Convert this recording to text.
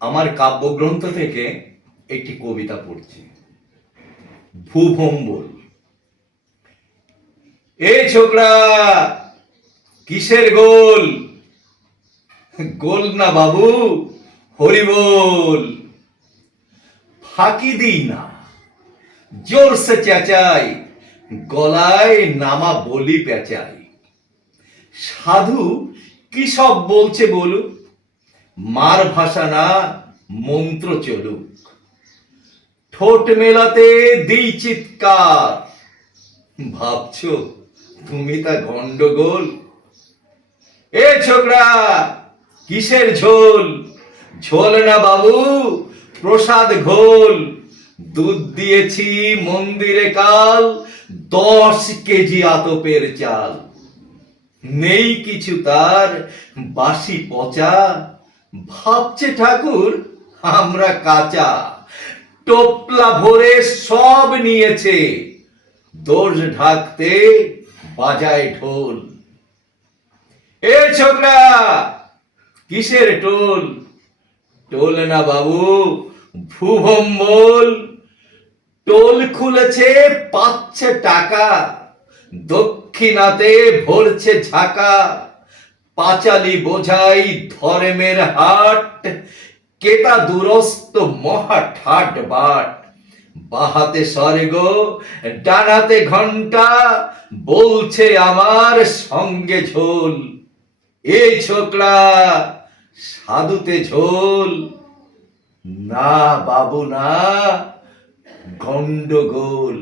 আমার কাব্যগ্রন্থ থেকে একটি কবিতা পড়ছি। ভূভম্বল। এ ছোকরা, কিসের গোল? গোল না বাবু, হরিবোল। ফাঁকি দিই না, জোরসে চেঁচাই, গলায় নামা বলি পেঁচাই। সাধু কি সব বলছে বলুক, মার ভাষা না মন্ত্র চলুক। ঠোঁট মেলাতে দিই চিৎকার, ভাবছো তুমি তা গন্ডগোল? এ ছোকরা, কিসের ঝোল? ঝোল না বাবু, প্রসাদ ঘোল। দুধ দিয়েছি মন্দিরে কাল, 10 কেজি আতপের চাল। নেই কিছু তার, বাসি পচা। ভাবছে ঠাকুর আমরা কাঁচা। টোপলা ভরে সব নিয়েছে, দোষ ঢাকতে বাজায় ঢোল। এ ছোকরা, কিসের টোল? টোল না বাবু, ভূভম্বল। টোল খুলেছে, পাচ্ছে টাকা, দক্ষিণাতে ভরছে ঝাঁকা। পাঁচালি বোঝাই ধর্মের হাট, কেতা দুরস্ত মহা ঠাট বাট। বাহাতে স্বর্গ, ডানাতে ঘন্টা, বলছে আমার সঙ্গে ঝোল। এই ছোকরা, সাধুতে ঝোল না বাবু না, গন্ডগোল।